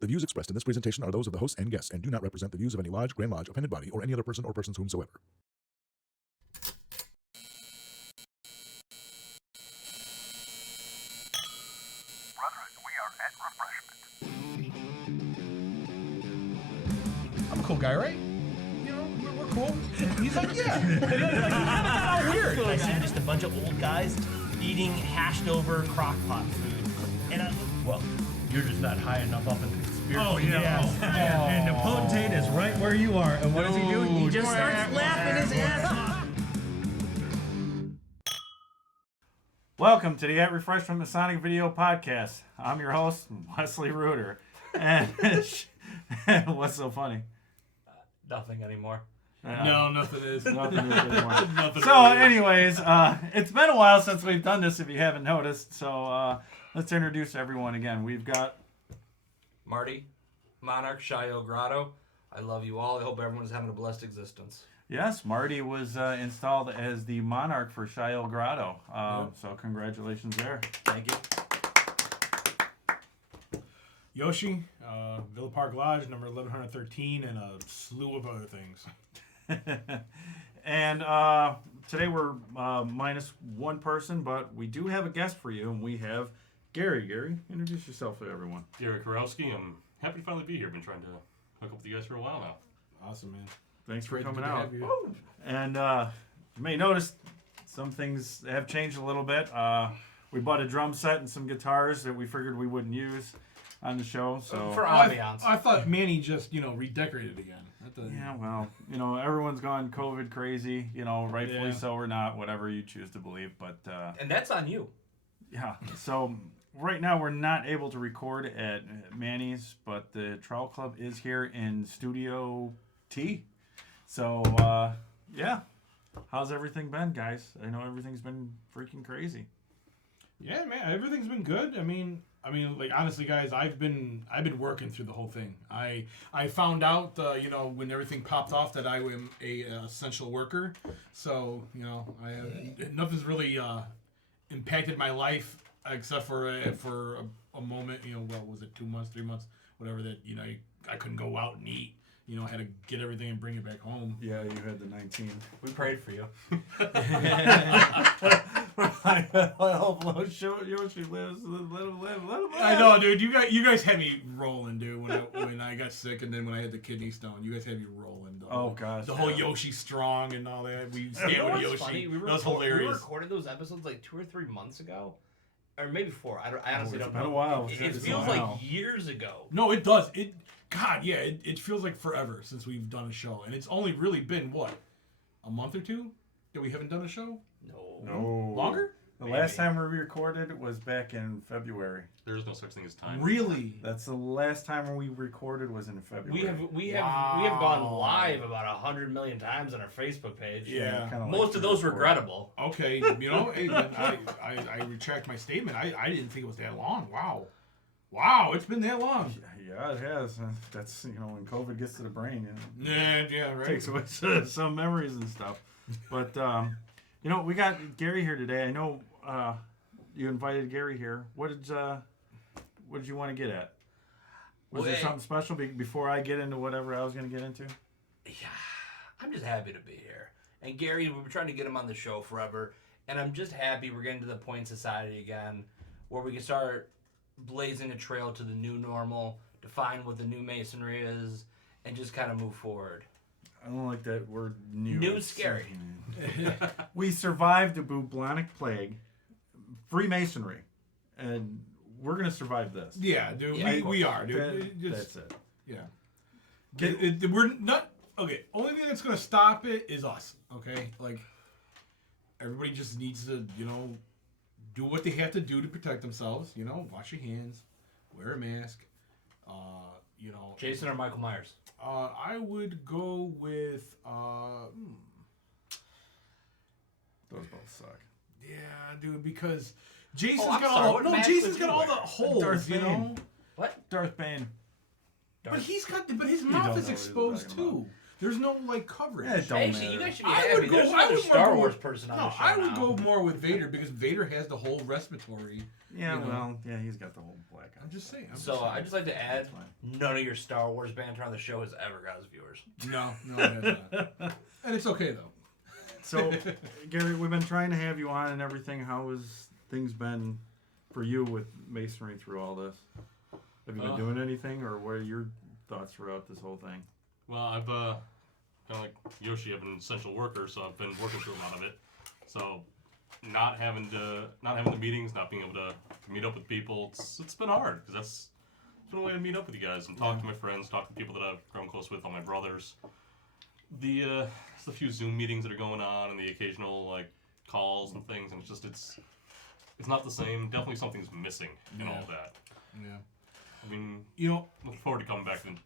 The views expressed in this presentation are those of the hosts and guests and do not represent the views of any lodge, Grand Lodge, appended body, or any other person or persons whomsoever. Brethren, we are at Refreshment. I'm a cool guy, right? You know, we're cool. He's like, yeah. It's weird. I see just a bunch of old guys eating hashed over crock pot food. And well, you're just not high enough up in the conspiracy. Oh, yeah. Oh. And the potentate is right where you are. And what does he do? He just starts laughing his ass off. Welcome to the At Refreshment Masonic Video Podcast. I'm your host, Wesley Reuter. And what's so funny? Nothing anymore. No, nothing is. Nothing is anymore. Nothing So, really is. anyways, it's been a while since we've done this, if you haven't noticed. So, let's introduce everyone again. We've got Marty, Monarch, Shayo Grotto. I love you all. I hope everyone's having a blessed existence. Yes, Marty was installed as the Monarch for Shayo Grotto. So congratulations there. Thank you. Yoshi, Villa Park Lodge, number 1113, and a slew of other things. And today we're minus one person, but we do have a guest for you, and we have Gary. Gary, introduce yourself to everyone. Gary Karowski, I'm happy to finally be here. Been trying to hook up with you guys for a while now. Awesome, man. Thanks for Great coming to out. have you. And you may notice some things have changed a little bit. We bought a drum set and some guitars that we figured we wouldn't use on the show. So For Oh, ambiance. I thought Manny just, redecorated again. yeah, well, everyone's gone COVID crazy. Rightfully so or not, whatever you choose to believe. But And that's on you. yeah, so right now we're not able to record at Manny's, but the Trowel Club is here in Studio T. So yeah, how's everything been, guys? I know everything's been freaking crazy. Yeah, man, everything's been good. I mean, like honestly, guys, I've been working through the whole thing. I found out, when everything popped off that I am a essential worker. So nothing's really impacted my life except for a moment. What was it, 2 months, 3 months, whatever. That I couldn't go out and eat. I had to get everything and bring it back home. Yeah, you had the 19. We prayed for you. I hope Yoshi lives. Let him live. I know, dude. You guys had me rolling, dude. When I got sick, and then when I had the kidney stone, you guys had me rolling. Oh gosh. The whole Yoshi strong and all that. We stayed You know with what's Yoshi. funny? That was We hilarious. recorded those episodes like 2 or 3 months ago. Or maybe 4. I honestly it's don't been know. a while. It It's feels been a like while. years ago. No, it does. It feels like forever since we've done a show, and it's only really been what, a month or two that we haven't done a show. No. Longer? The last time we recorded was back in February. There is no such thing as time. Really? That's the last time we recorded was in February. We have gone live about 100 million times on our Facebook page. Yeah. Kinda like Most of those 3 or 4. regrettable. Okay. Hey, then I retract my statement. I didn't think it was that long. Wow, it's been that long. Yeah, it has. That's when COVID gets to the brain, Yeah, right. takes away some memories and stuff. But we got Gary here today. I know you invited Gary here. What did you want to get at? Was there something special before I get into whatever I was going to get into? Yeah, I'm just happy to be here. And Gary, we've been trying to get him on the show forever, and I'm just happy we're getting to the point in society again where we can start blazing a trail to the new normal, define what the new Masonry is, and just kind of move forward. I don't like that word new. New is scary. We survived the bubonic plague, Freemasonry, and we're going to survive this. Yeah, dude. Yeah, we are, dude. That's it. Yeah. We're not okay. Only thing that's gonna stop it is us. Okay, like everybody just needs to, do what they have to do to protect themselves. Wash your hands, wear a mask. Jason or Michael Myers? I would go with. Those both suck. Yeah, dude, because Jason's I'm got sorry, all. what No, mask Jason's would got you all the wear? holes. Darth Bane. What? Darth Bane. But he's got. But his don't mouth know is what he's exposed talking about. too. There's no like coverage. Yeah, it don't Actually, you matter. guys should be I happy. would go. There's I another would Star more Wars go, person on no, the show I would now. go more with Vader because Vader has the whole respiratory. Yeah, you know. well, yeah, he's got the whole black eye. I'm just saying. So I'd just like to add, That's fine. none of your Star Wars banter on the show has ever got us viewers. No, it has not. And it's okay though. So, Gary, we've been trying to have you on and everything. How has things been for you with Masonry through all this? Have you been doing anything, or what are your thoughts throughout this whole thing? Well, I've kind of like Yoshi, I'm an essential worker, so I've been working through a lot of it. So, not having the meetings, not being able to meet up with people, it's been hard because it's been a way to meet up with you guys and talk to my friends, talk to people that I've grown close with, all my brothers. The few Zoom meetings that are going on and the occasional like calls and things, and it's not the same. Definitely something's missing in all that. Yeah. I mean, looking forward to coming back and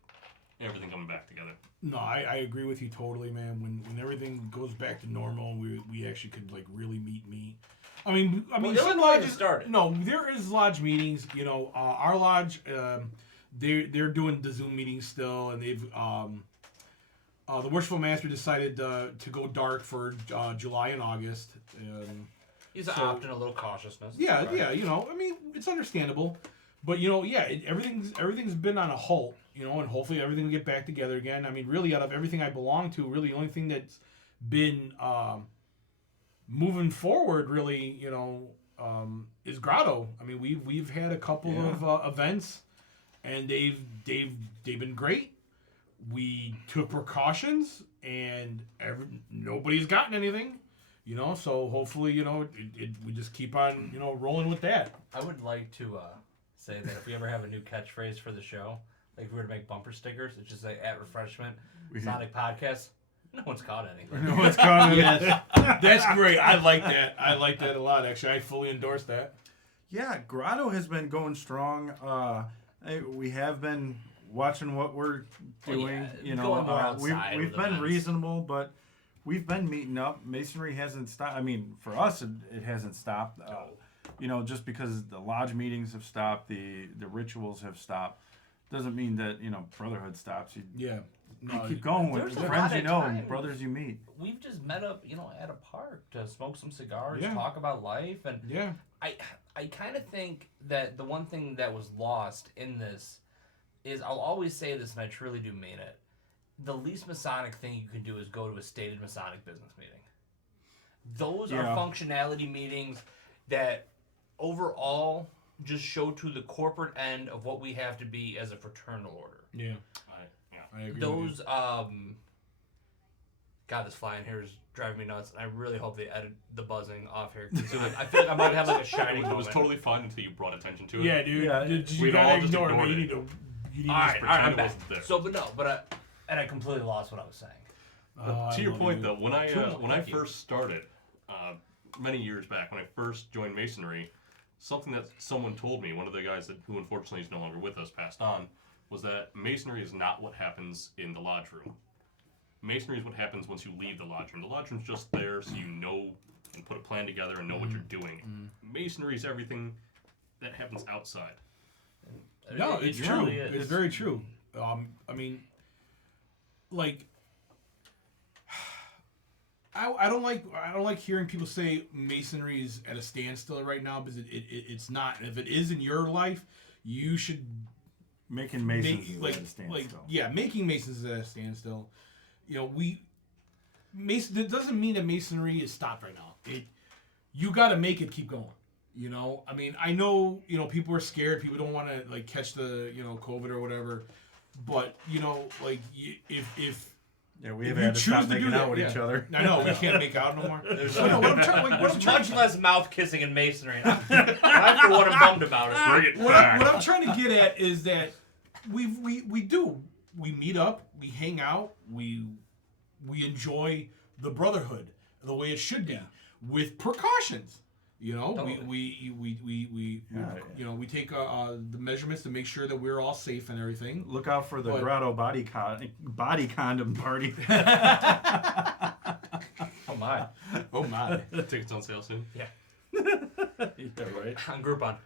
everything coming back together. No, I agree with you totally, man. When everything goes back to normal, we actually could like really meet. I mean, Well, some Illinois lodges just started. No, there is lodge meetings. Our lodge, they're doing the Zoom meetings still, and they've the Worshipful Master decided to go dark for July and August. He's opting a little cautiousness. Yeah, Right. yeah, I mean, it's understandable. But, everything's been on a halt, and hopefully everything will get back together again. I mean, really, out of everything I belong to, really the only thing that's been moving forward, really, is Grotto. I mean, we've had a couple of events, and they've been great. We took precautions, and nobody's gotten anything. So hopefully, we just keep on, rolling with that. I would like to say that if we ever have a new catchphrase for the show, like if we were to make bumper stickers, it's just like at Refreshment, Masonic Podcast. No one's caught anything. No, it's caught That's great. I like that. I like that a lot, actually. I fully endorse that. Yeah, Grotto has been going strong. We have been watching what we're doing. Going more outside we've with been events. reasonable, but we've been meeting up. Masonry hasn't stopped. I mean, for us, it hasn't stopped. Just because the lodge meetings have stopped, the rituals have stopped, doesn't mean that brotherhood stops. You keep going with There's the a friends lot you of know and times brothers you meet. We've just met up, at a park to smoke some cigars, Yeah. talk about life, and Yeah. I kind of think that the one thing that was lost in this is, I'll always say this, and I truly do mean it, the least Masonic thing you can do is go to a stated Masonic business meeting. Those are functionality meetings that overall just show to the corporate end of what we have to be as a fraternal order. Yeah. I agree. Those, God, this fly in here is driving me nuts, and I really hope they edit the buzzing off here. 'Cause I feel like I might have like a shining It was moment. totally fine until you brought attention to it. Yeah, dude. Yeah, You we've all gotta just ignore it. ignored You it. need to. You need All to right, pretend I'm it back. wasn't there. So, I completely lost what I was saying. To your point, though, when I Thank you. first started, many years back, when I first joined Masonry, something that someone told me, one of the guys who unfortunately is no longer with us, passed on, was that Masonry is not what happens in the lodge room. Masonry is what happens once you leave the lodge room. The lodge room's just there so you know and put a plan together and know what you're doing. Masonry is everything that happens outside. No, It it's really true. is. It's very true. I mean, like, I don't like hearing people say Masonry is at a standstill right now, because it's not. And if it is in your life, you should Making Masons is like at a standstill. making Masons is at a standstill. Mason. That doesn't mean that Masonry is stopped right now. You got to make it keep going. I mean, I know, people are scared. People don't want to like catch the, COVID or whatever. But, if Yeah, we if have you had to stop choose to do making that, out with yeah. each other. I know we can't make out no more. There's There's much less mouth kissing in Masonry. And I for one am bummed about it. Bring it What back. I'm trying to get at is that we meet up, we hang out, we enjoy the brotherhood the way it should be, with precautions. Totally. We take the measurements to make sure that we're all safe and everything. Look out for the But- Grotto body condom party. Oh my. Oh my! Tickets on sale soon. Yeah. Yeah, right. On Groupon.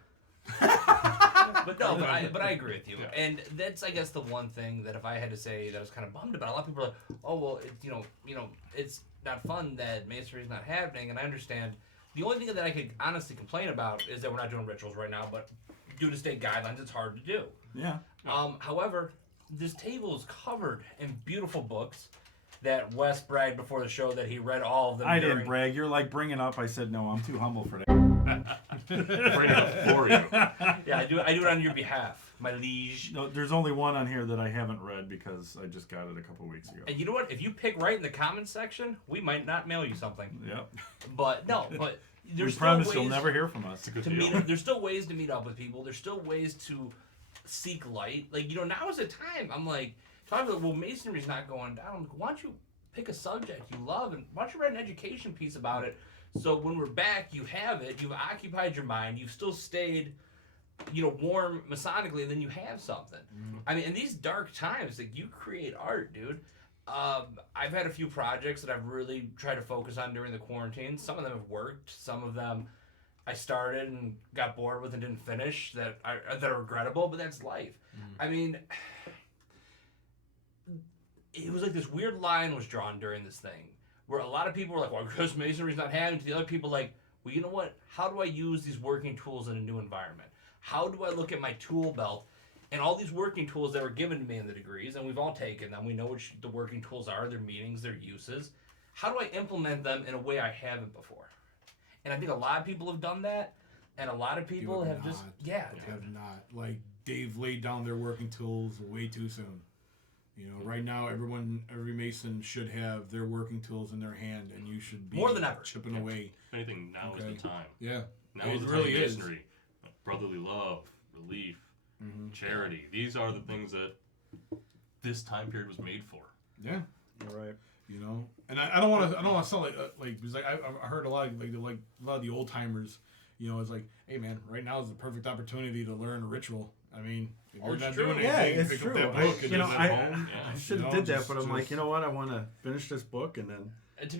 But no, but I agree with you, and that's I guess the one thing that if I had to say that I was kind of bummed about. A lot of people are like, oh well, it's not fun that masonry is not happening, and I understand. The only thing that I could honestly complain about is that we're not doing rituals right now, but due to state guidelines, it's hard to do. Yeah. However, this table is covered in beautiful books that Wes bragged before the show that he read all of them. I didn't brag. You're like bringing up. I said no. I'm too humble for that. Bring it up for you. Yeah, I do it on your behalf, my liege. No, there's only one on here that I haven't read because I just got it a couple weeks ago. And you know what? If you pick right in the comments section, we might not mail you something. Yep. But no, but there's We still promise ways you'll never hear from us. to meet up. There's still ways to meet up with people. There's still ways to seek light. Like, now is the time. I'm like, talking about, well, masonry's not going down. I'm like, why don't you pick a subject you love and why don't you write an education piece about it? So when we're back, you have it. You've occupied your mind. You've still stayed, warm Masonically, and then you have something. I mean, in these dark times, like, you create art, dude. I've had a few projects that I've really tried to focus on during the quarantine. Some of them have worked. Some of them I started and got bored with and didn't finish that are regrettable, but that's life. I mean, it was like this weird line was drawn during this thing where a lot of people were like, well, because masonry's not happening, to the other people like, well, you know what? How do I use these working tools in a new environment? How do I look at my tool belt and all these working tools that were given to me in the degrees, and we've all taken them. We know what the working tools are, their meanings, their uses. How do I implement them in a way I haven't before? And I think a lot of people have done that, and a lot of people have just, They have not. Like, they've laid down their working tools way too soon. Right now, every Mason should have their working tools in their hand, and you should be more than ever chipping away. If anything, now is the time. Yeah. Now is the really time. is. Masonry, brotherly love, relief, charity. These are the things that this time period was made for. Yeah. You're right. And I don't want to sound like because I heard a lot of a lot of the old timers. It's like, hey man, right now is the perfect opportunity to learn a ritual. I mean, if you're not doing anything, it's pick true. up that book and just I Yeah. should have did that, but I'm like, you know what? I want to finish this book, and then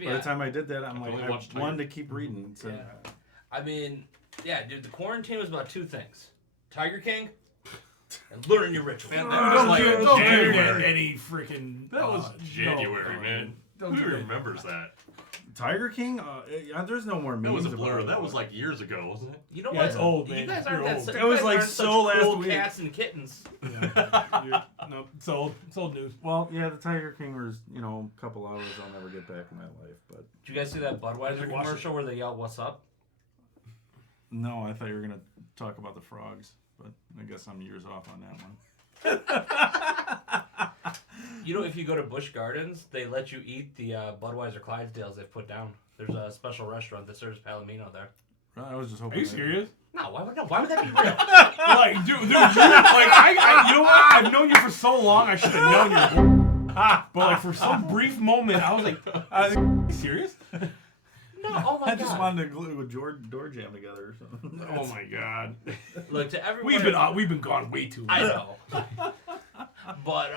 by the time I did that, I'm like, only I watched wanted to keep reading. So. Yeah. I mean, yeah, dude, the quarantine was about two things: Tiger King and learning your ritual. Man, don't give January. that any freaking. That was January, man. Don't Who do that. remembers that? Tiger King? There's no more That memes was a blur. about That was like years ago, wasn't it? You know Yeah, what? it's old, You man. guys aren't You're that. old. You That was guys like aren't so such last cool week. cats and kittens. No, it's old. It's old news. Well, yeah, the Tiger King was, a couple hours I'll never get back in my life. But Did you guys see that Budweiser Watch it. commercial where they yell, "What's up"? no, I thought you were gonna talk about the frogs, but I guess I'm years off on that one. If you go to Busch Gardens, they let you eat the Budweiser Clydesdales they've put down. There's a special restaurant that serves Palomino there. I was just Are hoping. you serious? No, why would that be real? Like, dude, you, I you know what? I've known you for so long. I should have known you. But like for some brief moment, I was like, are you serious? No, oh my I just god. wanted to glue a door jam together or something. Oh my god. Look, to everyone. We've been gone way too long. I know. But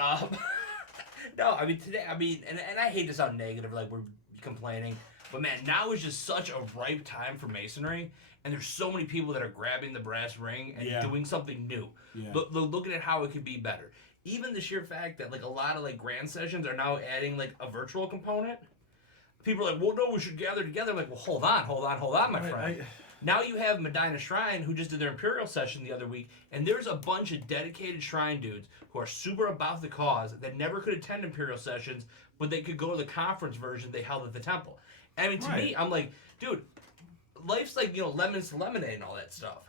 no, I mean today. I mean, and I hate to sound negative, like we're complaining, but man, now is just such a ripe time for masonry, and there's so many people that are grabbing the brass ring and doing something new. Yeah. Looking at how it could be better. Even the sheer fact that like a lot of like grand sessions are now adding like a virtual component. People are like, well, no, we should gather together. I'm like, well, hold on, my friend. Now you have Medina Shrine, who just did their Imperial session the other week, and there's a bunch of dedicated Shrine dudes who are super about the cause that never could attend Imperial sessions, but they could go to the conference version they held at the temple. I mean, to me, I'm like, dude, life's like, lemons to lemonade and all that stuff.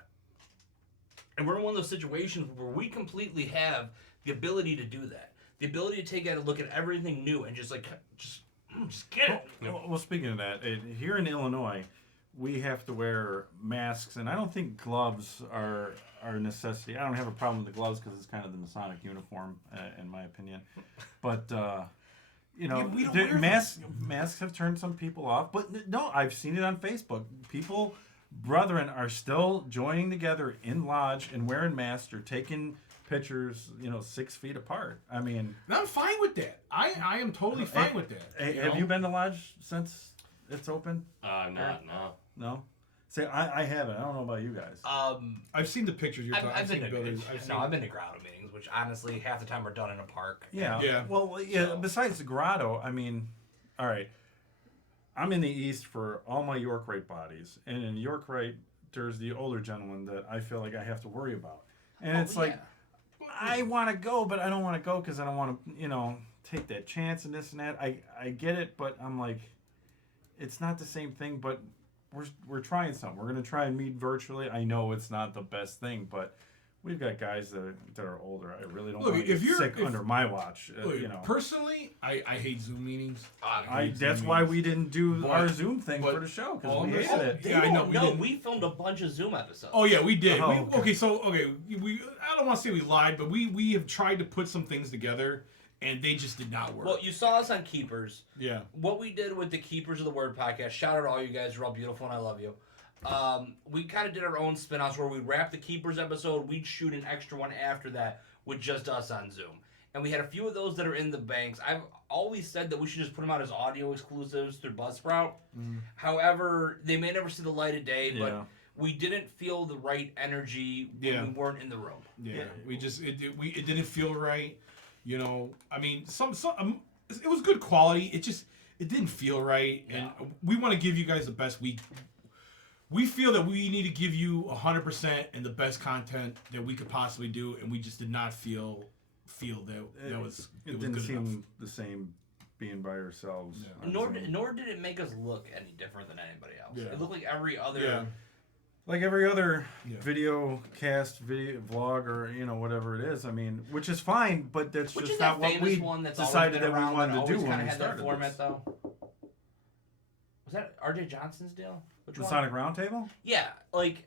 And we're in one of those situations where we completely have the ability to do that. The ability to take a look at everything new and just get it. Well, speaking of that, here in Illinois, we have to wear masks, and I don't think gloves are a necessity. I don't have a problem with the gloves because it's kind of the Masonic uniform, in my opinion. But we don't wear them. masks have turned some people off. But no, I've seen it on Facebook. Brethren are still joining together in lodge and wearing masks or taking pictures, 6 feet apart. I mean, I'm fine with that. I am totally fine with that. Have you been to lodge since it's open? No. No? See, I haven't. I don't know about you guys. I've seen the pictures you're talking. I've been seen to buildings. I've been to grotto meetings, which honestly half the time are done in a park. Yeah. Yeah. Well, yeah. So- Besides the grotto, I mean, all right. I'm in the East for all my York Rite bodies, and in York Rite, there's the older gentleman that I feel like I have to worry about, and it's like, I want to go, but I don't want to go because I don't want to, take that chance and this and that. I get it, but I'm like, it's not the same thing. But we're trying something. We're gonna try and meet virtually. I know it's not the best thing, but we've got guys that are older. I really don't Look, want to if get you're- sick if- under my watch. Look, personally, I hate Zoom meetings. That's why we didn't do our Zoom thing but for the show because all we this- hated it. They Yeah, I don't know, we know. didn't- We filmed a bunch of Zoom episodes. Oh yeah, we did. Oh, We I don't want to say we lied, but we have tried to put some things together, and they just did not work. Well, you saw us on Keepers. Yeah. What we did with the Keepers of the Word podcast, shout out to all you guys. You're all beautiful and I love you. We kind of did our own spin-offs where we wrapped the Keepers episode. We'd shoot an extra one after that with just us on Zoom. And we had a few of those that are in the banks. I've always said that we should just put them out as audio exclusives through Buzzsprout. However, they may never see the light of day, but Yeah. we didn't feel the right energy when Yeah. we weren't in the room. Yeah, we just it didn't feel right, I mean, it was good quality. It didn't feel right, and we want to give you guys the best. We feel that we need to give you 100% and the best content that we could possibly do, and we just did not feel that was It was didn't good enough. seem the same being by ourselves. Yeah. on Nor Zoom. did it make us look any different than anybody else. Yeah. It looked like every other. Yeah. Like every other Yeah. video cast, video vlog, or whatever it is. I mean, which is fine, but that's Which just is not that what famous we one that's always decided been that we around wanted that to do always when kinda we had that started format this. though? Was that RJ Johnson's deal? Which The one? Sonic Roundtable? Yeah, like.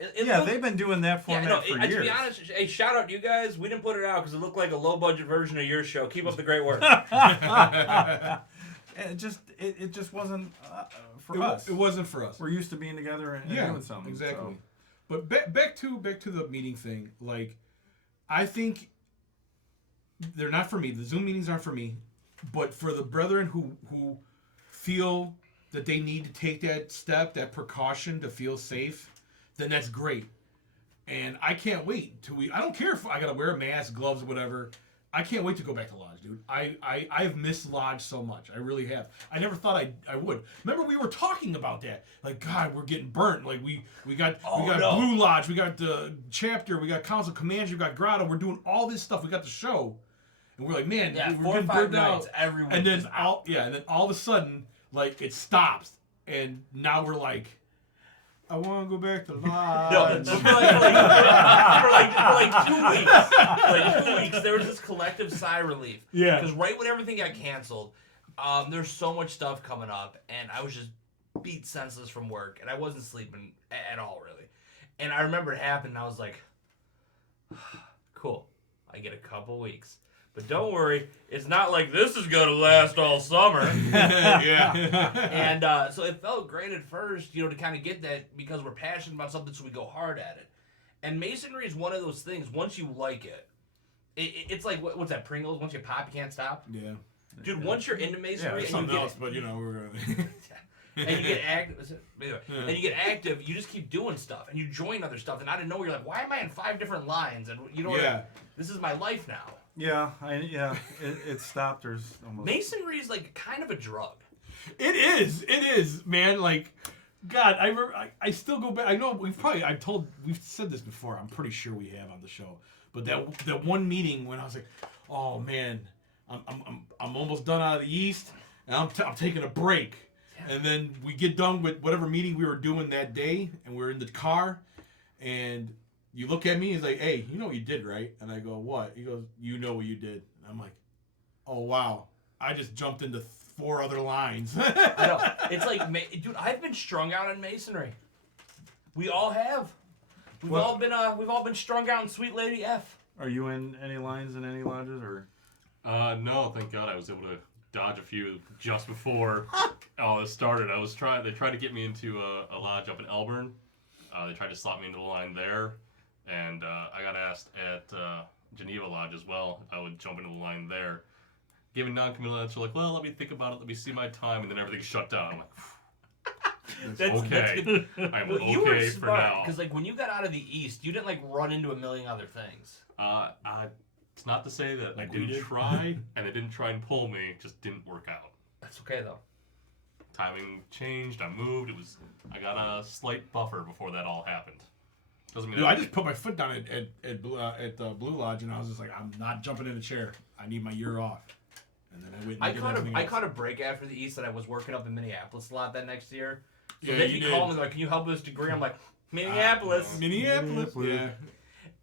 It Yeah, looked- they've been doing that Yeah, format no, for to years. be honest, hey, shout out to you guys. We didn't put it out because it looked like a low budget version of your show. Keep up the great work. it just wasn't for It, us. it wasn't for us. We're used to being together and Yeah, doing something. exactly. So. But back to the meeting thing. Like, I think they're not for me. The Zoom meetings aren't for me. But for the brethren who feel that they need to take that step, that precaution to feel safe, then that's great. And I can't wait till I don't care if I gotta wear a mask, gloves, whatever. I can't wait to go back to Lodge, dude. I've missed Lodge so much. I really have. I never thought I would. Remember we were talking about that. Like, God, we're getting burnt. Like we got Blue Lodge, we got the chapter, we got Council Commander, we got Grotto. We're doing all this stuff. We got the show, and we're like, man, Yeah, we're 4 or getting 5 burnt nights out. every week. And then is out. and then all of a sudden, like it stops, and now we're like, I want to go back to Lodge. No, for like 2 weeks. Like 2 weeks, there was this collective sigh of relief. Yeah. Because right when everything got canceled, there's so much stuff coming up, and I was just beat senseless from work, and I wasn't sleeping at all, really. And I remember it happened, and I was like, cool, I get a couple weeks. But don't worry, it's not like this is going to last all summer. Yeah. And so it felt great at first, to kind of get that because we're passionate about something, so we go hard at it. And Masonry is one of those things, once you like it, it's like, what's that, Pringles? Once you pop, you can't stop? Yeah. Dude, once you're into Masonry and you Something get else, but we're gonna. and you get active, and you get active, you just keep doing stuff, and you join other stuff, and out of nowhere you're like, why am I in 5 different lines? And this is my life now. Yeah, it stopped. There's almost. Masonry is like kind of a drug. It is, man. Like, God, I still go back. I know we've said this before. I'm pretty sure we have on the show. But that one meeting when I was like, oh man, I'm almost done out of the East, and I'm taking a break. Yeah. And then we get done with whatever meeting we were doing that day, and we're in the car, and you look at me, he's like, hey, you know what you did, right? And I go, what? He goes, you know what you did. And I'm like, oh, wow. I just jumped into 4 other lines. I know. It's like, dude, I've been strung out in Masonry. We all have. We've all been strung out in Sweet Lady F. Are you in any lines in any lodges or? No, thank God I was able to dodge a few just before all this started. They tried to get me into a lodge up in Elburn. They tried to slot me into the line there. And I got asked at Geneva Lodge as well if I would jump into the line there. Given non-committal answer, like, well, let me think about it, let me see my time, and then everything shut down. I'm like, Okay. good. I'm Well, you were okay for smart now. because like when you got out of the East, you didn't like run into a million other things. It's not to say that Like I we didn't did. try and they didn't try and pull me. It just didn't work out. That's okay though. Timing changed. I moved. I got a slight buffer before that all happened. Doesn't mean Dude, that I just put my foot down at the Blue Lodge, and I was just like, I'm not jumping in a chair. I need my year off. And then I went. And I did caught everything I else. caught a break after the East that I was working up in Minneapolis a lot that next year. So Yeah, they'd you be did. calling me like, "Can you help with this degree?" I'm like, Minneapolis. Minneapolis. Yeah.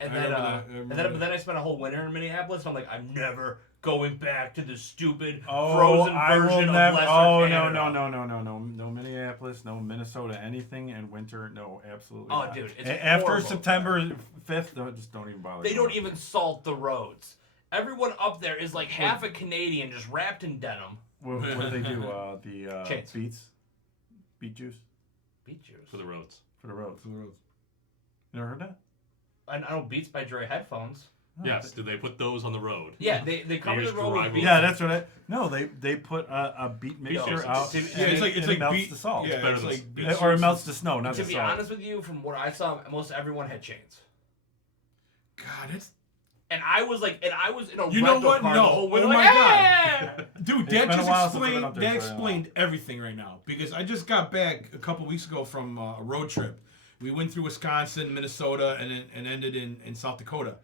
And I then, remember that. I remember but that. then I spent a whole winter in Minneapolis. And I'm like, I'm never going back to the stupid Oh, frozen I will version of never. Western Oh Canada. no Minneapolis, no Minnesota, anything in winter, no, absolutely. Oh, not. dude, it's After horrible. September 5th, no, just don't even bother. They don't going. even salt the roads. Everyone up there is like half a Canadian, just wrapped in denim. What do they do? The Chains. beet juice Beet juice. for the roads. for the roads. For the roads. You never heard that? I know Beats by Dre headphones. Yes. Did they put those on the road? Yeah, they cover the just road drive with over. Beats. Yeah, that's what I. No, they put a beet mixture juice. out. Yeah, and it's like it it's melts beet. the salt. Yeah, better it's than like beet beet Or it juice. melts the snow, not To the be salt. honest with you, from what I saw, most everyone had chains. God, it's And I was in a You know rental what? car No. the whole way, Oh like, my God. "Hey!" dude. It's That been a just while since I've been explained. up there, That so, yeah. explained everything right now because I just got back a couple weeks ago from a road trip. We went through Wisconsin, Minnesota, and ended in South Dakota.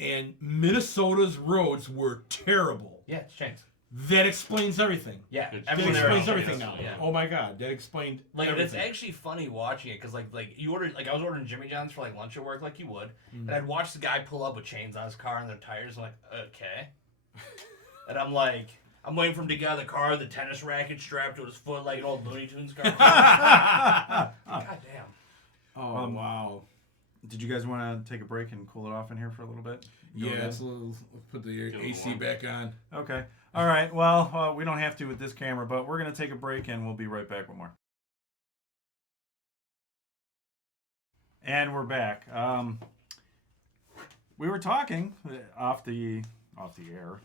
And Minnesota's roads were terrible. Yeah, it's chains. That explains everything. Yeah, It That everyone there explains is. everything yes, now. yeah. Oh my God, that explained Like everything. it's actually funny watching it because like you ordered like I was ordering Jimmy John's for like lunch at work like you would, Mm. and I'd watch the guy pull up with chains on his car and their tires. I'm like, okay, and I'm like, I'm waiting for him to get out of the car, the tennis racket strapped to his foot like an old Looney Tunes car. God damn. Oh wow. Did you guys want to take a break and cool it off in here for a little bit? Go Yeah, again? let's put the little AC warm. back on. Okay. All right. Well, we don't have to with this camera, but we're going to take a break and we'll be right back with more. And we're back. We were talking off the air,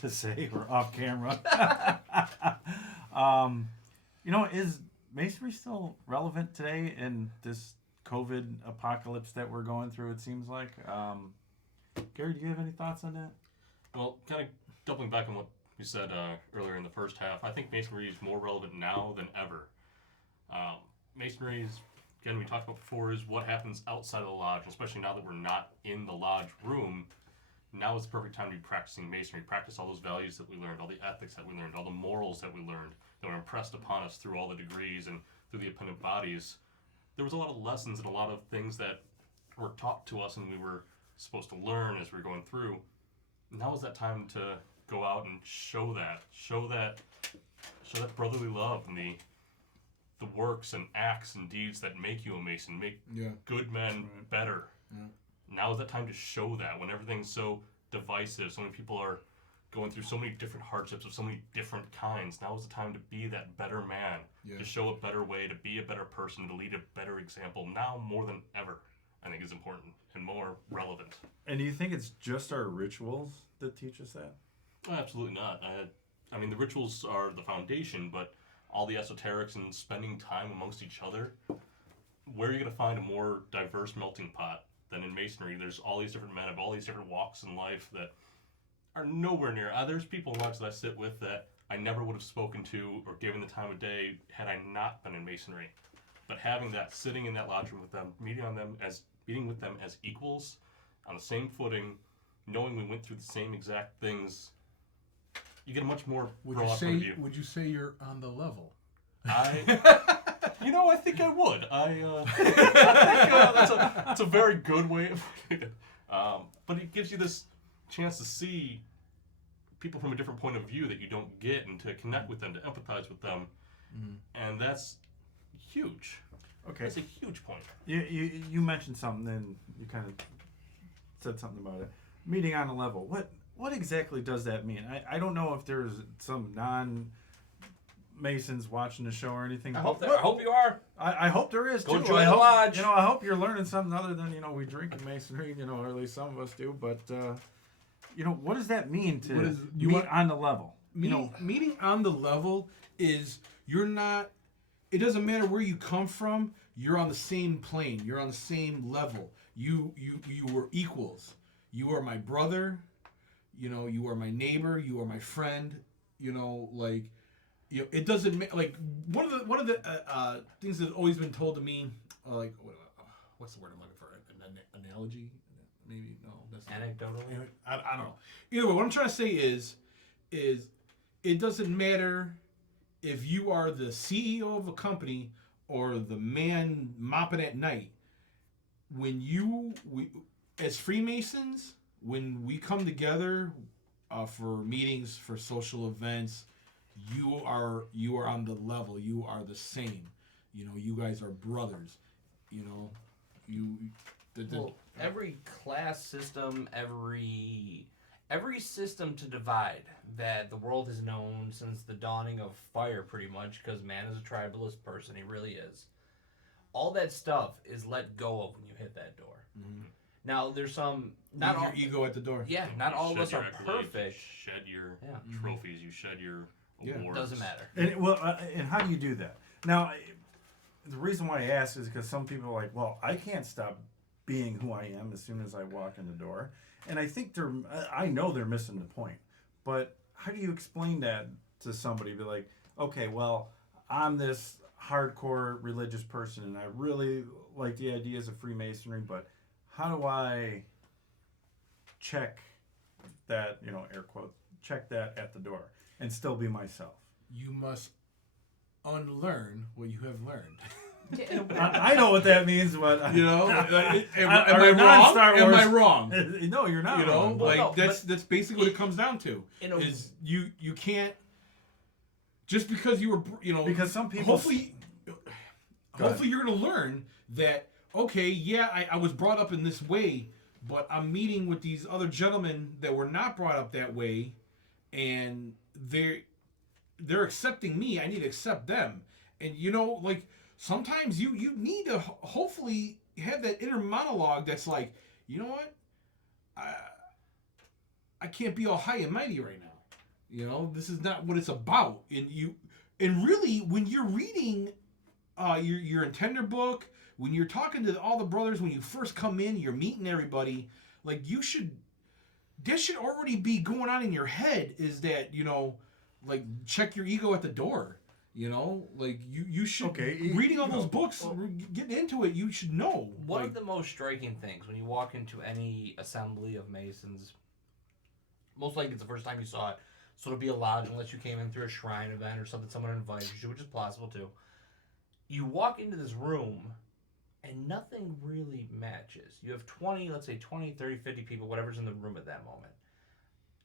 to say, or off camera. Is Masonry still relevant today in this COVID apocalypse that we're going through? It seems like. Gary, do you have any thoughts on that? Well, kind of doubling back on what you said earlier in the first half, I think Masonry is more relevant now than ever. Masonry is, again, we talked about before, is what happens outside of the lodge, especially now that we're not in the lodge room. Now is the perfect time to be practicing Masonry, practice all those values that we learned, all the ethics that we learned, all the morals that we learned, that were impressed upon us through all the degrees and through the appendant bodies. There was a lot of lessons and a lot of things that were taught to us and we were supposed to learn as we were going through. Now is that time to go out and show that brotherly love and the works and acts and deeds that make you a Mason, make good men better. Yeah. Now is that time to show that when everything's so divisive, so many people are going through so many different hardships of so many different kinds. Now is the time to be that better man, to show a better way, to be a better person, to lead a better example. Now more than ever, I think is important and more relevant. And do you think it's just our rituals that teach us that? Absolutely not. I mean, the rituals are the foundation, but all the esoterics and spending time amongst each other, where are you going to find a more diverse melting pot than in Masonry? There's all these different men of all these different walks in life that are nowhere near. There's people in lodge that I sit with that I never would have spoken to or given the time of day had I not been in Masonry. But having that, sitting in that lodge room with them, meeting with them as equals, on the same footing, knowing we went through the same exact things, you get a much more broad point of view. Would you say you're on the level? I think I would. I think that's a very good way of putting it. But it gives you this chance to see people from a different point of view that you don't get, and to connect with them, to empathize with them, and that's huge. Okay. That's a huge point. You mentioned something, and you kind of said something about it. Meeting on a level. What exactly does that mean? I don't know if there's some non-Masons watching the show or anything. I hope you are. I hope there is Go too. join I the hope, lodge. I hope you're learning something other than we drink in Masonry. Or at least some of us do. But what does that mean to meet on the level? Meeting on the level is you're not it doesn't matter where you come from. You're on the same plane. You're on the same level. You were equals. You are my brother. You are my neighbor. You are my friend. It doesn't like one of the things that's always been told to me, like what's the word I'm looking for? An analogy? Maybe no. That's not, Anecdotally. I don't know. Either way, what I'm trying to say is it doesn't matter if you are the CEO of a company or the man mopping at night. When as Freemasons, when we come together for meetings, for social events, you are on the level. You are the same. You guys are brothers. Well, every class system, every system to divide that the world has known since the dawning of fire, pretty much, because man is a tribalist person. He really is. All that stuff is let go of when you hit that door. Mm-hmm. Now, there's some... Not all your ego at the door. Yeah, not all of Shed us your are accolades, perfect. You shed your Yeah. trophies. You shed your Yeah. awards. Doesn't matter. And how do you do that? Now, the reason why I ask is because some people are like, well, I can't stop being who I am as soon as I walk in the door. And I think I know they're missing the point. But how do you explain that to somebody? Be like, okay, well, I'm this hardcore religious person and I really like the ideas of Freemasonry, but how do I check that, air quotes, check that at the door and still be myself? You must unlearn what you have learned. I know what that means, but Am I Or wrong? non-Star Am I Wars- wrong? no, you're not. wrong. Well, no, that's basically what it comes down to. Is you can't just because you were Because some people hopefully you're gonna learn that okay, yeah, I was brought up in this way, but I'm meeting with these other gentlemen that were not brought up that way, and they're accepting me. I need to accept them, and sometimes you need to hopefully have that inner monologue that's like, you know what, I can't be all high and mighty right now. This is not what it's about. And really, when you're reading your intender book, when you're talking to all the brothers, when you first come in, you're meeting everybody, like that should already be going on in your head. Is that like check your ego at the door. Like you should reading all those books, getting into it. You should know. One of the most striking things when you walk into any assembly of Masons, most likely it's the first time you saw it, so it'll be a lodge unless you came in through a shrine event or something someone invited you to, which is possible too. You walk into this room and nothing really matches. You have 20, 30, 50 people, whatever's in the room at that moment.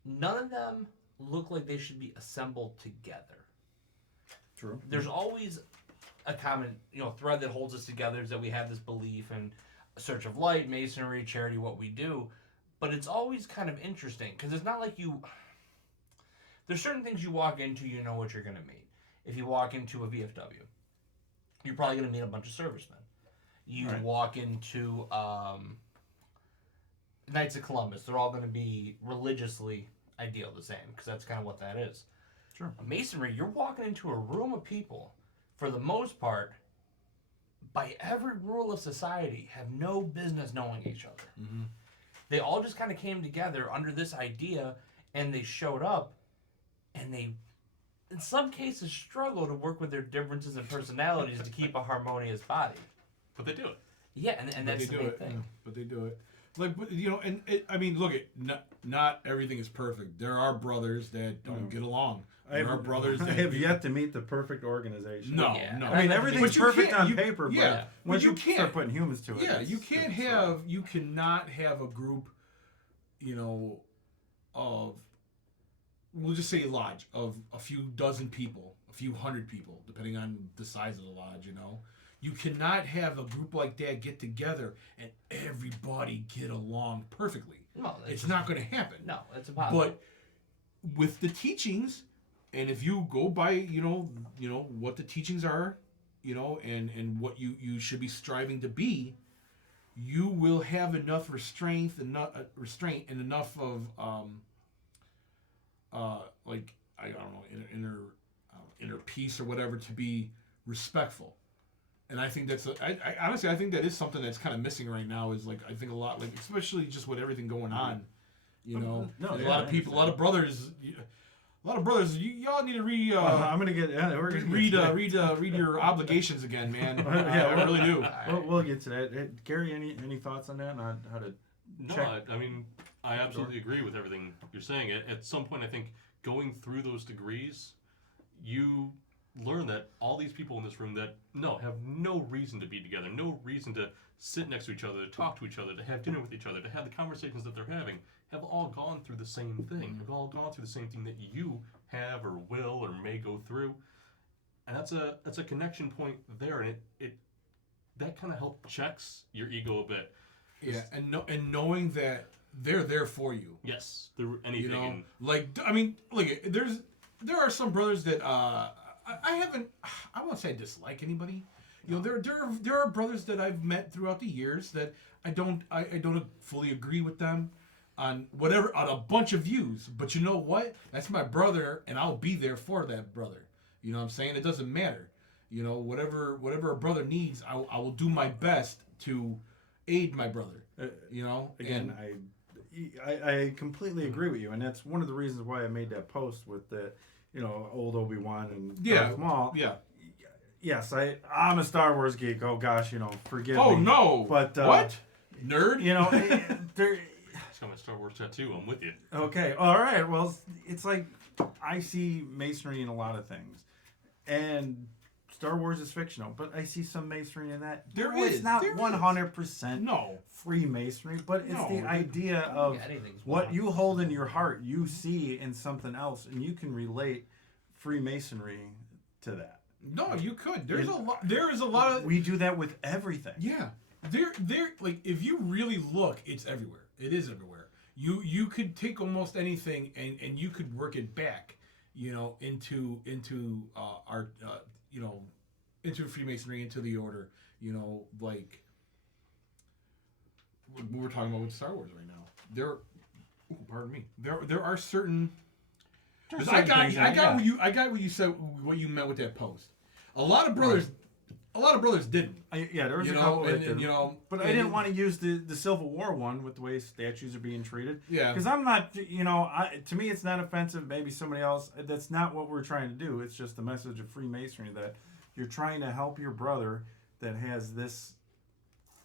None of them look like they should be assembled together. True. There's always a common, thread that holds us together is that we have this belief in a search of light, Masonry, charity, what we do. But it's always kind of interesting because it's not like there's certain things you walk into, you know what you're going to meet. If you walk into a VFW, you're probably going to meet a bunch of servicemen. You walk into Knights of Columbus, they're all going to be religiously ideal the same because that's kind of what that is. Sure. Masonry, you're walking into a room of people, for the most part, by every rule of society, have no business knowing each other. Mm-hmm. They all just kind of came together under this idea, and they showed up, and they, in some cases, struggle to work with their differences and personalities to keep a harmonious body. But they do it. Yeah, and that's the main thing. Yeah, but they do it. Look, not everything is perfect. There are brothers that don't get along. There are brothers that I have yet to meet the perfect organization. No. I mean, everything's perfect on paper, yeah, but once you you can't start putting humans to it, Yeah, it's you cannot have a group, of, we'll just say a lodge of a few dozen people, a few hundred people, depending on the size of the lodge. You cannot have a group like that get together and everybody get along perfectly. No, it's not going to happen. No, it's impossible. But with the teachings, and if you go by, what the teachings are, and what you should be striving to be, you will have enough restraint and enough of inner peace or whatever to be respectful. And I think that's I honestly I think that is something that's kind of missing right now. Is like I think a lot like especially just with everything going on, you know, No, a yeah, lot I of people, understand. a lot of brothers. Y'all need to I'm gonna get. Yeah, we're gonna read get to that. read your obligations again, man. Yeah, I really do. We'll get to that. Hey, Gary, any thoughts on that? On how to No, check? I mean, I absolutely agree with everything you're saying. At some point, I think going through those degrees, you learn that all these people in this room that have no reason to be together, no reason to sit next to each other, to talk to each other, to have dinner with each other, to have the conversations that they're having, have all gone through the same thing. Have all gone through the same thing that you have or will or may go through. And that's a connection point there, and it that kind of help checks your ego a bit. Yeah, and knowing that they're there for you. Yes, through anything. You know, and like I mean, look, there are some brothers that I won't say I dislike anybody. You know, there are brothers that I've met throughout the years that I don't fully agree with them on a bunch of views. But you know what? That's my brother, and I'll be there for that brother. You know what I'm saying? It doesn't matter. You know, whatever a brother needs, I will do my best to aid my brother. You know, Again, I completely agree with you, and that's one of the reasons why I made that post with the, old Obi-Wan and Darth Maul. Yeah. Yes, I'm a Star Wars geek. Oh gosh, forgive me. Oh no! But what? Nerd? There. it's got my Star Wars tattoo. I'm with you. Okay, all right. Well, it's like I see Masonry in a lot of things, and Star Wars is fictional, but I see some Masonry in that. It's not 100% No. Freemasonry, but it's No, the idea of anything's what you hold in your heart, you see in something else, and you can relate Freemasonry to that. No, you could. There is a lot of. We do that with everything. Yeah, there. Like if you really look, it's everywhere. It is everywhere. You could take almost anything and you could work it back, into our into Freemasonry, into the order. Like we're talking about with Star Wars right now. Pardon me. There are certain. Because I got what you said, what you meant with that post. A lot of brothers didn't. There was a couple that didn't. But I didn't want to use the Civil War one with the way statues are being treated. Yeah. Because I'm not, to me it's not offensive. Maybe somebody else. That's not what we're trying to do. It's just the message of Freemasonry that you're trying to help your brother that has this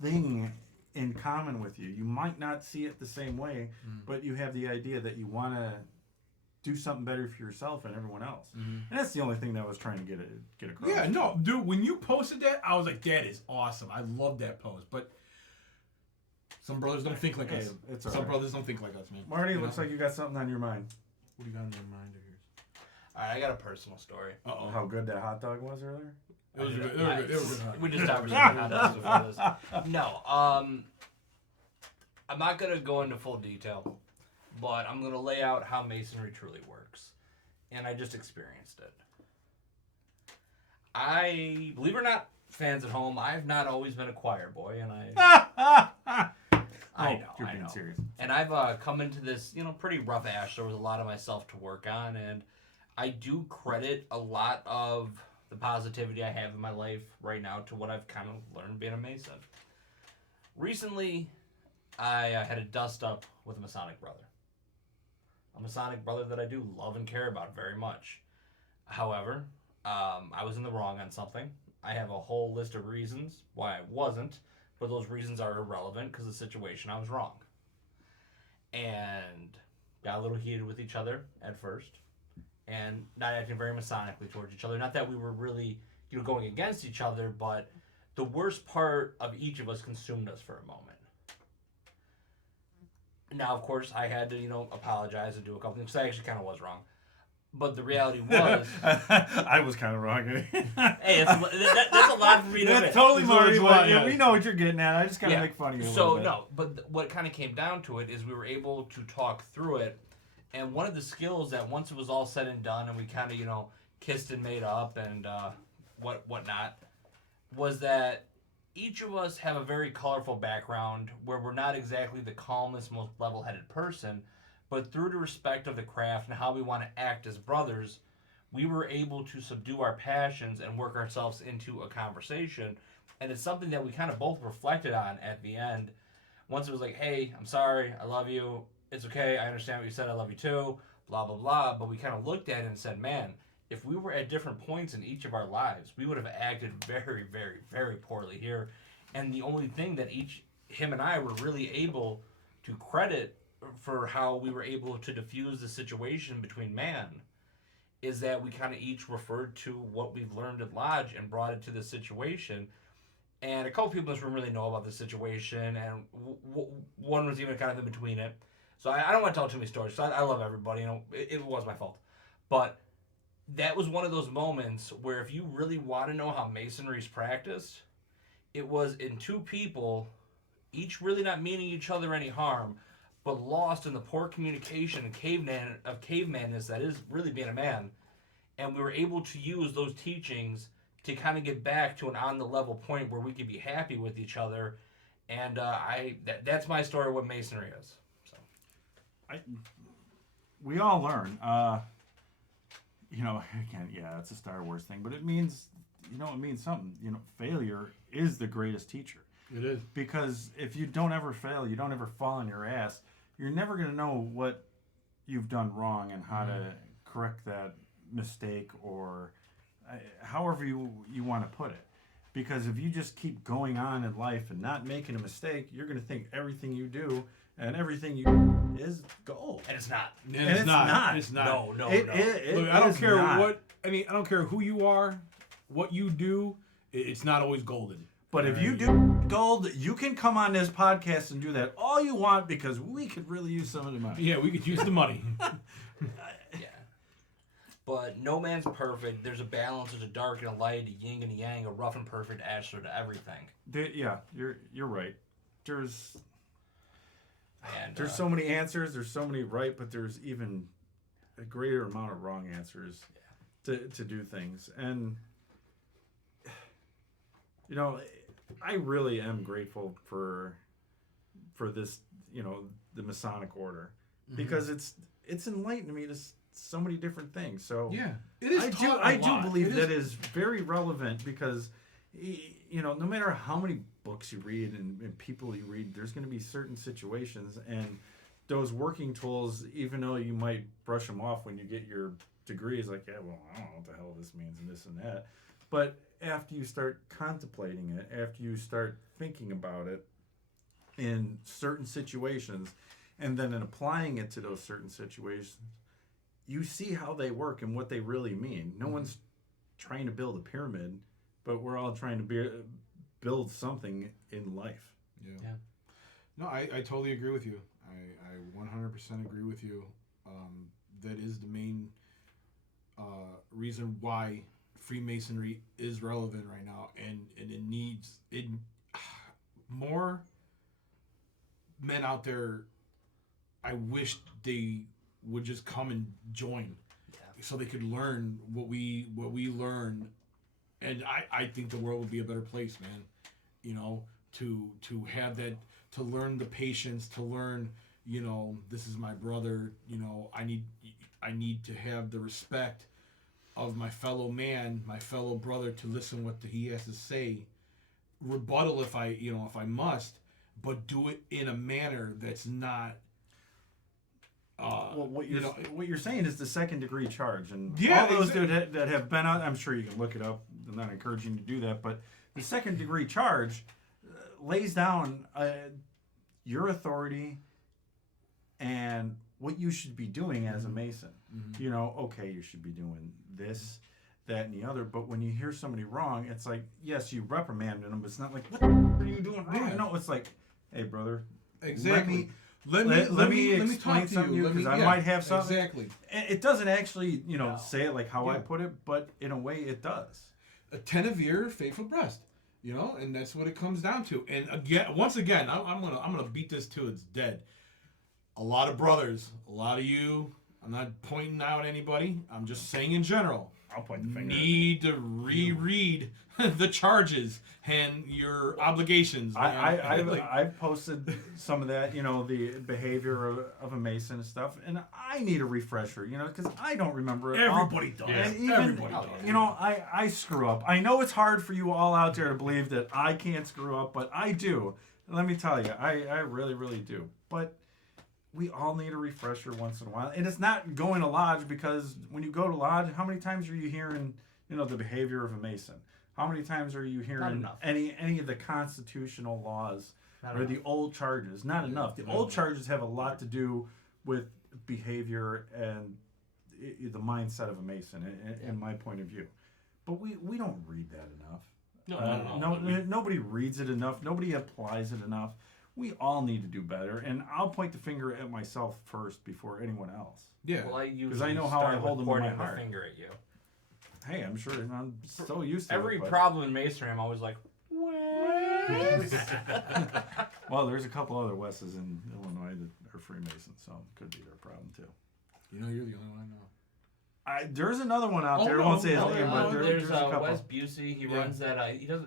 thing in common with you. You might not see it the same way, but you have the idea that you want to do something better for yourself and everyone else. And that's the only thing that I was trying to get across. Yeah, no, dude, when you posted that, I was like, that is awesome. I love that post. But some brothers don't think like us. Some brothers don't think like us, man. Marty, looks like you got something on your mind. What do you got on your mind of yours? All right, I got a personal story. Uh-oh. How good that hot dog was earlier? It was good. They were good. We just talked about hot dogs before this. No, I'm not going to go into full detail, but I'm going to lay out how Masonry truly works. And I just experienced it. Believe it or not, fans at home, I've not always been a choir boy, and I know. You're being serious. And I've come into this, pretty rough ash. There was a lot of myself to work on, and I do credit a lot of the positivity I have in my life right now to what I've kind of learned being a Mason. Recently, I had a dust up with a Masonic brother. A Masonic brother that I do love and care about very much. However, I was in the wrong on something. I have a whole list of reasons why I wasn't, but those reasons are irrelevant because of the situation I was wrong. And got a little heated with each other at first, and not acting very Masonically towards each other. Not that we were really, going against each other, but the worst part of each of us consumed us for a moment. Now, of course, I had to, apologize and do a couple things, because I actually kind of was wrong. But the reality was... I was kind of wrong. Hey, that's a lot for me to admit. That's totally Marty. Yeah. We know what you're getting at. I just kind of make fun of you a little bit. No, but what kind of came down to it is we were able to talk through it. And one of the skills that once it was all said and done and we kind of, kissed and made up and whatnot, was that each of us have a very colorful background where we're not exactly the calmest, most level-headed person, but through the respect of the craft and how we want to act as brothers, we were able to subdue our passions and work ourselves into a conversation. And it's something that we kind of both reflected on at the end. Once it was like, hey, I'm sorry, I love you, it's okay, I understand what you said, I love you too, blah, blah, blah. But we kind of looked at it and said, man, if we were at different points in each of our lives, we would have acted very, very, very poorly here. And the only thing that him and I were really able to credit for how we were able to diffuse the situation between man is that we kind of each referred to what we've learned at Lodge and brought it to the situation. And a couple people in this room really know about the situation, and one was even kind of in between it. So I don't want to tell too many stories. So I love everybody. It was my fault. But that was one of those moments where if you really want to know how Masonry is practiced, it was in two people, each really not meaning each other any harm, but lost in the poor communication and cavemanness that is really being a man. And we were able to use those teachings to kind of get back to an on-the-level point where we could be happy with each other. And that's my story of what Masonry is. So. We all learn. Again, yeah, it's a Star Wars thing, but it means something. Failure is the greatest teacher. It is. Because if you don't ever fail, you don't ever fall on your ass, you're never going to know what you've done wrong and how to correct that mistake, or however you want to put it. Because if you just keep going on in life and not making a mistake, you're going to think everything you do and everything you do is gold. And it's not. And it's not. It's not. No. Look, I don't care I don't care who you are, what you do. It's not always golden. But if you do gold, you can come on this podcast and do that all you want, because we could really use some of the money. Yeah, we could use the money. Yeah. But no man's perfect. There's a balance. There's a dark and a light, a yin and a yang, a rough and perfect answer to everything. You're right. There's And, so many answers. There's so many right, but there's even a greater amount of wrong answers to do things. And I really am grateful for this, the Masonic order, because it's enlightened me to so many different things. So yeah, it is. I do believe that is very relevant, because no matter how many books you read and people you read, there's going to be certain situations, and those working tools, even though you might brush them off when you get your degree, is like, yeah, well, I don't know what the hell this means and this and that, but after you start contemplating it, after you start thinking about it in certain situations, and then in applying it to those certain situations, you see how they work and what they really mean. No one's trying to build a pyramid, but we're all trying to build something in life. Yeah. No, I totally agree with you. I 100% agree with you. That is the main reason why Freemasonry is relevant right now, and it needs more men out there. I wish they would just come and join, so they could learn what we learn, and I think the world would be a better place, man. To have that, to learn the patience, to learn, this is my brother. I need to have the respect of my fellow man, my fellow brother, to listen what he has to say, rebuttal if I must, but do it in a manner that's not. What you're saying is the second degree charge, and yeah, all those that have been on, I'm sure you can look it up. I'm not encouraging you to do that, but the second degree charge lays down your authority and what you should be doing as a Mason. Mm-hmm. Okay, you should be doing this, that, and the other. But when you hear somebody wrong, it's like, yes, you reprimand them, but it's not like, what are you doing wrong? No, it's like, hey, brother, exactly. Let me explain something to you, because I might have something. Exactly. It doesn't actually, say it like how I put it, but in a way it does. Attentive ear, faithful breast. And that's what it comes down to. And once again, I'm gonna beat this till it's dead. A lot of brothers, a lot of you, I'm not pointing out anybody. I'm just saying in general. I'll point the finger. Need to reread the charges and your obligations. Man. I've posted some of that, the behavior of a Mason and stuff, and I need a refresher, because I don't remember it. Everybody does. And even, Everybody does. I screw up. I know it's hard for you all out there to believe that I can't screw up, but I do. Let me tell you, I really, really do. But we all need a refresher once in a while. And it's not going to lodge, because when you go to lodge, how many times are you hearing, the behavior of a Mason? How many times are you hearing any of the constitutional laws or the old charges? Not enough. The old charges have a lot to do with behavior and the mindset of a Mason, in my point of view. But we don't read that enough. No. Nobody reads it enough. Nobody applies it enough. We all need to do better, and I'll point the finger at myself first before anyone else. Yeah. Well, Because I know how I hold them in my pointing heart. the finger at you. Hey, I'm sure I'm so used to Every it. but- problem in Masonry, I'm always like, Well, there's a couple other Wes's in Illinois that are Freemasons, so it could be their problem too. You're the only one I know. There's another one out there. I no, won't say his no, name, no, but there's there's a couple. Wes Busey. He runs that.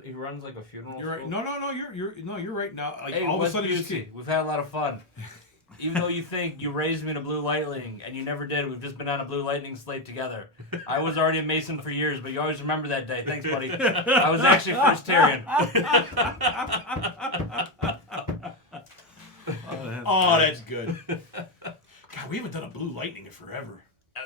He runs like a funeral. You're right. school. No. You're right now. Like Hey, all Wes of a sudden, you just Busey, we've had a lot of fun. Even though you think you raised me in a Blue Lightning, and you never did, we've just been on a Blue Lightning slate together. I was already a Mason for years, but you always remember that day. Thanks, buddy. I was actually First Tarian. Oh, that's good. God, we haven't done a Blue Lightning in forever.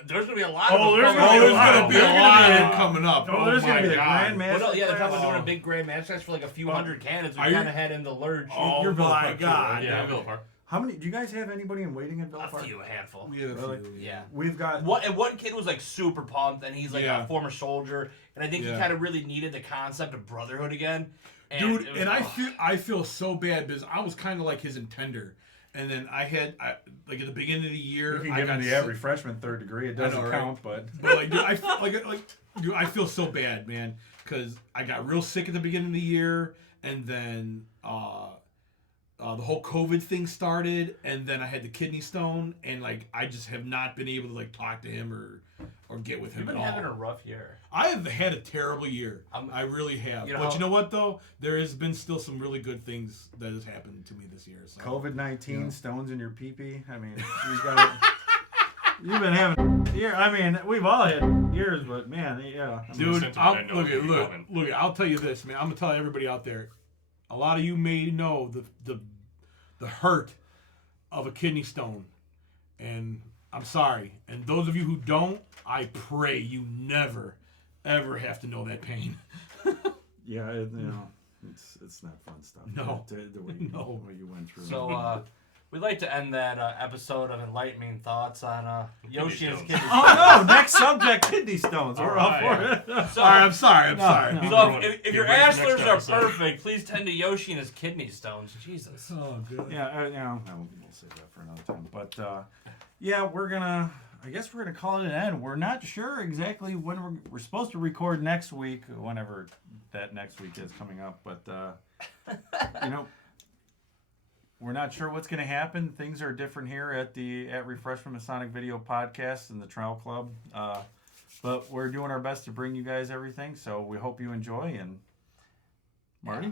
There's gonna be a lot. Oh, of them there's coming gonna up. be a lot. of them coming up. Oh, there's gonna be the God. Grand Master. Well, no, yeah, they're talking class. about doing a big grand match for like a few hundred candidates. We Are you- kind of had in the lurch. Oh You're Villa my Park too, God. right? Yeah, Villa Park. How many? Do you guys have anybody in waiting in Villa A Park? few, a handful. We have a Really? few, Yeah. We've got. And one kid was like super pumped, and he's like Yeah. a former soldier, and I think he Yeah. kind of really needed the concept of brotherhood again. And Dude, it was- and I feel so bad because I was kind of like his intender, and then I like at the beginning of the year You can I give him got the sick. refreshment third degree. It I know, doesn't right? count, but. But like, dude, I feel so bad, man, because I got real sick at the beginning of the year, and then the whole COVID thing started, and then I had the kidney stone, and like I just have not been able to like talk to him or get with him You've at been all. having a rough year. I have had a terrible year. I really have. You know But how- you know what though? There has been still some really good things that has happened to me this year. So. COVID-19 Yeah. stones in your pee-pee. I mean, you've been having. Yeah, I mean, we've all had years, but man, yeah. I mean, Dude, sentiment I know look, is really look, coming. look, I'll tell you this, man. I'm gonna tell everybody out there. A lot of you may know the hurt of a kidney stone, and I'm sorry. And those of you who don't, I pray you never, ever have to know that pain. yeah, it's not fun stuff. No. the way No. what you went through. So we'd like to end that episode of enlightening thoughts on Yoshi and his stones. kidney Oh no! Next subject: kidney stones. We're up for Alright. it. So, All right, I'm sorry. I'm sorry. no. so if your Get ready for antlers next are episode. perfect, please tend to Yoshi and his kidney stones. Jesus. Oh, good. Yeah, we'll save that for another time. But yeah, I guess we're gonna call it an end. We're not sure exactly when we're supposed to record next week, whenever that next week is coming up. But we're not sure what's gonna happen. Things are different here at Refreshment Masonic Video Podcast and the Trial Club. But we're doing our best to bring you guys everything. So we hope you enjoy. And Marty.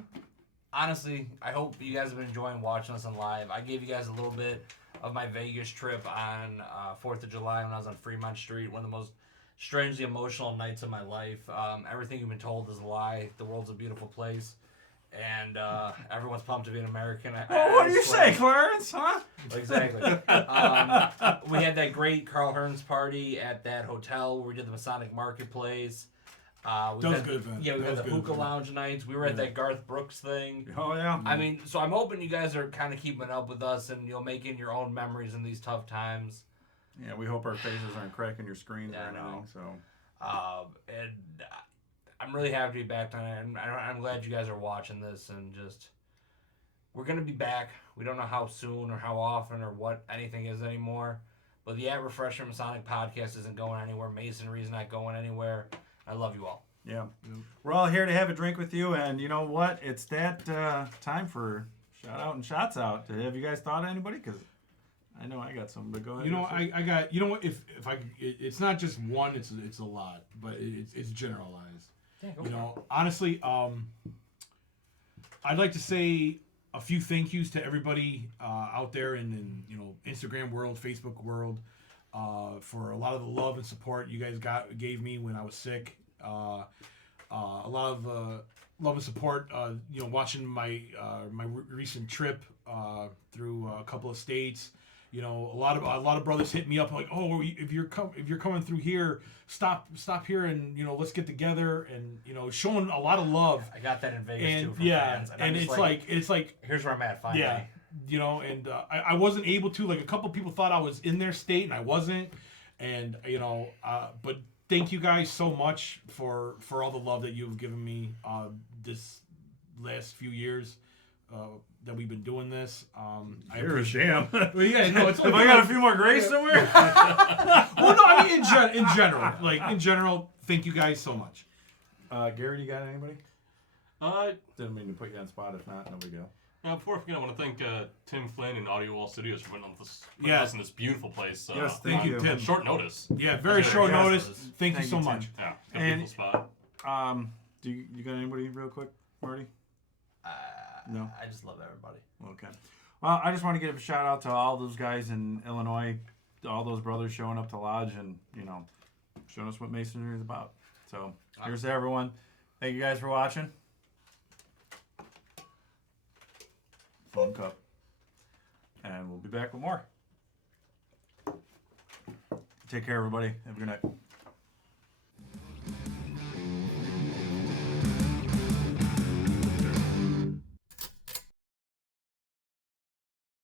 Honestly, I hope you guys have been enjoying watching us on live. I gave you guys a little bit of my Vegas trip on 4th of July when I was on Fremont Street, one of the most strangely emotional nights of my life. Everything you've been told is a lie. The world's a beautiful place, and everyone's pumped to be an American. What do you swear. say, Clarence? Huh? Exactly. We had that great Carl Hearns party at that hotel where we did the Masonic Marketplace. That was a good event. Yeah, we That had was the a good hookah event. lounge nights. We were at that Garth Brooks thing. Oh yeah. I mean, so I'm hoping you guys are kind of keeping up with us and you'll make in your own memories in these tough times. Yeah, we hope our faces aren't cracking your screens Yeah, or I know. anything. So And I'm really happy to be back tonight. I'm glad you guys are watching this and just we're gonna be back. We don't know how soon or how often or what anything is anymore. But the Refreshment Masonic podcast isn't going anywhere. Masonry is not going anywhere. I love you all. yeah, we're all here to have a drink with you, and you know what? It's that time for shout out and shots out. Have you guys thought of anybody? Because I know I got some, but go ahead. You know, I got. You know what? If I, it's not just one. It's a lot, but it's generalized. Yeah, go You for know, honestly, I'd like to say a few thank yous to everybody out there in Instagram world, Facebook world, for a lot of the love and support you guys gave me when I was sick. A lot of love and support. Watching my recent trip through a couple of states. You know, a lot of brothers hit me up like, oh, if you're coming through here, stop here and let's get together and showing a lot of love. I got that in Vegas And too. From yeah, fans, and it's like here's where I'm at finally. yeah, and I wasn't able to. Like a couple people thought I was in their state and I wasn't, and but thank you guys so much for all the love that you've given me this last few years. That we've been doing this. I appreciate. Damn. Well, yeah, no, it's like, Have I got a few more grace somewhere? well, no, I mean in general, thank you guys so much. Gary, you got anybody? Uh, Didn't mean to put you on the spot. If not, no big deal. Now, before I forget, I want to thank Tim Flynn and Audio Wall Studios for putting Yeah. us in this beautiful place. Yes, thank you, on Tim. Short notice. Yeah, very That's short very notice. nice. Thank you Thank so you, much. Yeah, got a And- beautiful spot. Do you got anybody real quick, Marty? No. I just love everybody. Okay. Well, I just want to give a shout out to all those guys in Illinois, all those brothers showing up to Lodge and, showing us what Masonry is about. So, here's to everyone. Thank you guys for watching. Phone cup. And we'll be back with more. Take care, everybody. Have a good night.